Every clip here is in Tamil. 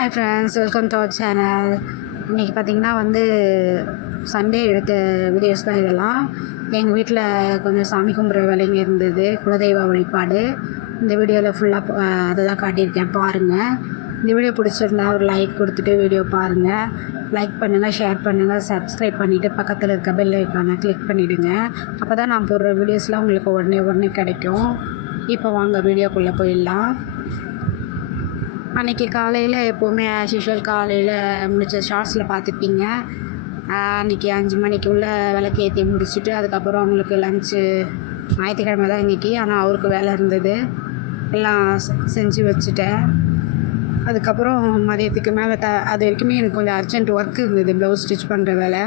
Hi friends welcome to our channel இன்றைக்கி பார்த்தீங்கன்னா வந்து சண்டே எடுத்த வீடியோஸ் தான் இதெல்லாம். எங்கள் வீட்டில் கொஞ்சம் சாமி கும்பிட்ற வேலைங்க இருந்தது குலதெய்வ வழிபாடு. இந்த வீடியோவில் ஃபுல்லாக அதை தான் காட்டியிருக்கேன் பாருங்கள் இந்த வீடியோ பிடிச்சிருந்தா ஒரு லைக் கொடுத்துட்டு வீடியோ பாருங்கள் லைக் பண்ணுங்கள் ஷேர் பண்ணுங்கள் சப்ஸ்கிரைப் பண்ணிவிட்டு பக்கத்தில் இருக்க பெல் ஐக்கானை கிளிக் பண்ணிவிடுங்க அப்போ தான் நான் போடுற வீடியோஸ்லாம் உங்களுக்கு உடனே உடனே கிடைக்கும். இப்போ வாங்க வீடியோக்குள்ளே போயிடலாம். அன்றைக்கி காலையில் எப்போவுமே ஆஸ் யூஷ்வல் காலையில் முடிச்ச ஷார்ட்ஸில் பார்த்துருப்பீங்க அன்றைக்கி அஞ்சு மணிக்குள்ளே விளக்கேத்தி ஏற்றி முடிச்சுட்டு அதுக்கப்புறம் அவங்களுக்கு லன்ச்சு ஞாயிற்றுக்கிழமை தான் இன்றைக்கி ஆனால் அவருக்கு வேலை இருந்தது. எல்லாம் செ- செஞ்சு வச்சுட்டேன். அதுக்கப்புறம் மதியத்துக்கு மேலே த அது வரைக்குமே எனக்கு கொஞ்சம் அர்ஜென்ட் ஒர்க் இருந்தது ப்ளவுஸ் ஸ்டிச் பண்ணுற வேலை.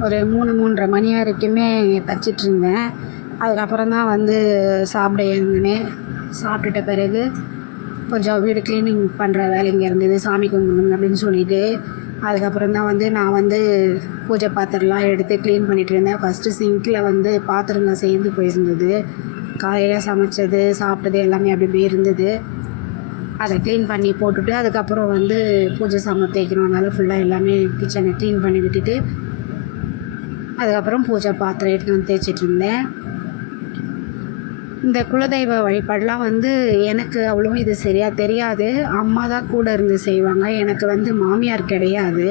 ஒரு மூணு மூன்றரை மணி வரைக்குமே தச்சிட்டு அதுக்கப்புறம் தான் வந்து சாப்பிட எழுந்தினேன் சாப்பிட்டுட்ட பிறகு கொஞ்சம் வீடு க்ளீனிங் பண்ணுற வேலைங்க இருந்தது சாமி கும்பிட்ணும் அப்படின்னு சொல்லிட்டு அதுக்கப்புறம் தான் வந்து நான் வந்து பூஜை பாத்திரம்லாம் எடுத்து க்ளீன் பண்ணிகிட்டு இருந்தேன். ஃபஸ்ட்டு சிங்கில் வந்து பாத்திரங்கள் சேர்ந்து போயிருந்தது. காலையில் சமைச்சது சாப்பிட்டது எல்லாமே அப்படி அப்படியே இருந்தது. அதை க்ளீன் பண்ணி போட்டுட்டு அதுக்கப்புறம் வந்து பூஜை சாமான் தேய்க்கணும். அதனால் ஃபுல்லாக எல்லாமே கிச்சனை க்ளீன் பண்ணி விட்டுட்டு அதுக்கப்புறம் பூஜை பாத்திரம் எடுத்து வந்து தேய்ச்சிட்டு இருந்தேன். இந்த குலதெய்வ வழிபாடெலாம் வந்து எனக்கு அவ்வளோவா இது சரியாக தெரியாது. அம்மா தான் கூட இருந்து செய்வாங்க. எனக்கு வந்து மாமியார் கிடையாது.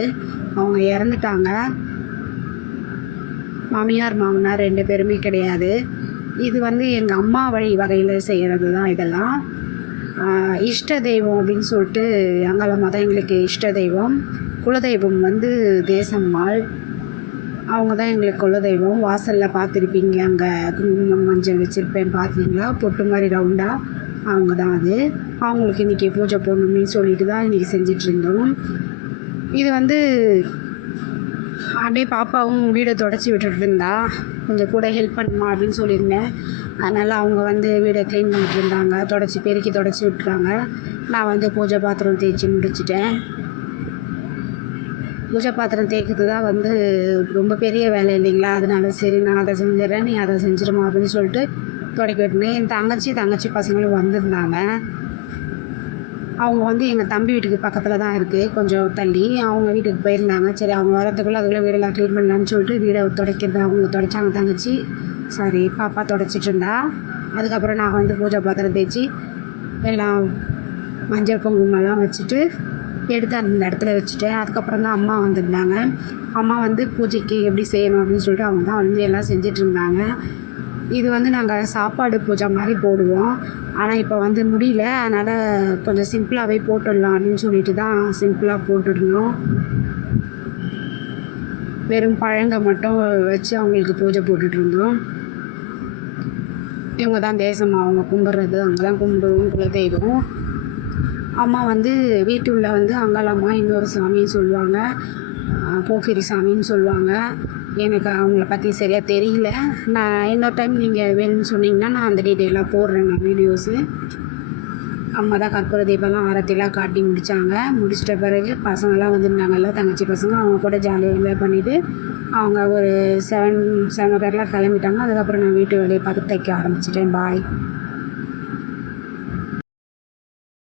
அவங்க இறந்துட்டாங்க. மாமியார் மாமனார் ரெண்டு பேருமே கிடையாது. இது வந்து எங்கள் அம்மா வழி வகையில் செய்கிறது தான் இதெல்லாம் இஷ்ட தெய்வம் அப்படின்னு சொல்லிட்டு அங்காளம்மா தான் எங்களுக்கு இஷ்ட தெய்வம். குலதெய்வம் வந்து தேசம்மாள். அவங்க தான் எங்களுக்கு குலதெய்வம். வாசலில் பார்த்துருப்பீங்க அங்கே குங்குமம் மஞ்சள் வச்சுருப்பேன் பார்த்தீங்களா? பொட்டு மாதிரி ரவுண்டாக அவங்க தான் அது. அவங்களுக்கு இன்றைக்கி பூஜை போடணுமே சொல்லிட்டு தான் இன்றைக்கி செஞ்சிகிட்ருந்தோம் இது வந்து அப்படியே பாப்பாவும் வீடை தொடச்சி விட்டுட்டு இருந்தா. கொஞ்சம் கூட ஹெல்ப் பண்ணுமா அப்படின்னு சொல்லியிருந்தேன். அதனால் அவங்க வந்து வீடை க்ளீன் பண்ணிட்டு இருந்தாங்க. தொடச்சி பெருக்கி தொடச்சி விட்டுறாங்க நான் வந்து பூஜை பாத்திரம் தேய்ச்சி முடிச்சிட்டேன். பூஜை பாத்திரம் தேய்க்கிறது தான் வந்து ரொம்ப பெரிய வேலை இல்லைங்களா? அதனால சரி நான் அதை செஞ்சிடுறேன் நீ அதை செஞ்சிருமா அப்படின்னு சொல்லிட்டு தொடக்கி விட்டுனேன் என் தங்கச்சி தங்கச்சி பசங்களும் வந்திருந்தாங்க. அவங்க வந்து எங்கள் தம்பி வீட்டுக்கு பக்கத்தில் தான் இருக்குது கொஞ்சம் தள்ளி. அவங்க வீட்டுக்கு போயிருந்தாங்க. சரி அவங்க வரதுக்குள்ளே அதுக்குள்ளே வீடெல்லாம் க்ளீன் பண்ணலான்னு சொல்லிட்டு வீடை துடைக்கிறது அவங்க துடைச்சாங்க தங்கச்சி. சாரி பாப்பா துடைச்சிட்டு இருந்தா. அதுக்கப்புறம் நான் வந்து பூஜை பாத்திரம் தேய்ச்சி எல்லாம் மஞ்சள் குங்குமம்லாம் வச்சுட்டு எடுத்து அந்த இடத்துல வச்சுட்டேன் அதுக்கப்புறம் தான் அம்மா வந்திருந்தாங்க. அம்மா வந்து பூஜைக்கு எப்படி செய்யணும்? அப்படின்னு சொல்லிட்டு அவங்க தான் வந்து எல்லாம் செஞ்சுட்டு இருந்தாங்க இது வந்து நாங்கள் சாப்பாடு பூஜை மாதிரி போடுவோம். ஆனால் இப்போ வந்து முடியல. அதனால் கொஞ்சம் சிம்பிளாகவே போட்டுடலாம் அப்படின்னு சொல்லிட்டு தான் சிம்பிளாக போட்டுருந்தோம். வெறும் பழங்க மட்டும் வச்சு அவங்களுக்கு பூஜை போட்டுட்ருந்தோம். இவங்க தான் தேசம் அவங்க கும்பிட்றது அவங்க தான் கும்பிடுவோம் குலதெய்வம் அம்மா வந்து வீட்டுள்ள வந்து அங்காளம்மா இன்னொரு சாமின்னு சொல்லுவாங்க. போக்கிரி சாமின்னு சொல்லுவாங்க. எனக்கு அவங்கள பற்றி சரியாக தெரியல. நான் இன்னொரு டைம் நீங்கள் வேணும்னு சொன்னீங்கன்னா நான் அந்த டீட்டெயிலாக போடுறேன் நான் வீடியோஸு அம்மா தான் கற்பூர தீபம்லாம் ஆரத்திலாம் காட்டி முடித்தாங்க முடிச்சிட்ட பிறகு பசங்கள்லாம் வந்திருந்தாங்கல்ல தங்கச்சி பசங்க. அவங்க கூட ஜாலியாக என்ஜாய் பண்ணிவிட்டு அவங்க ஒரு செவன் செவன் ஓ கிளாக்லாம் கிளம்பிட்டாங்க. அதுக்கப்புறம் நான் வீட்டு வேலையை பார்த்து தைக்க ஆரம்பிச்சிட்டேன். பாய்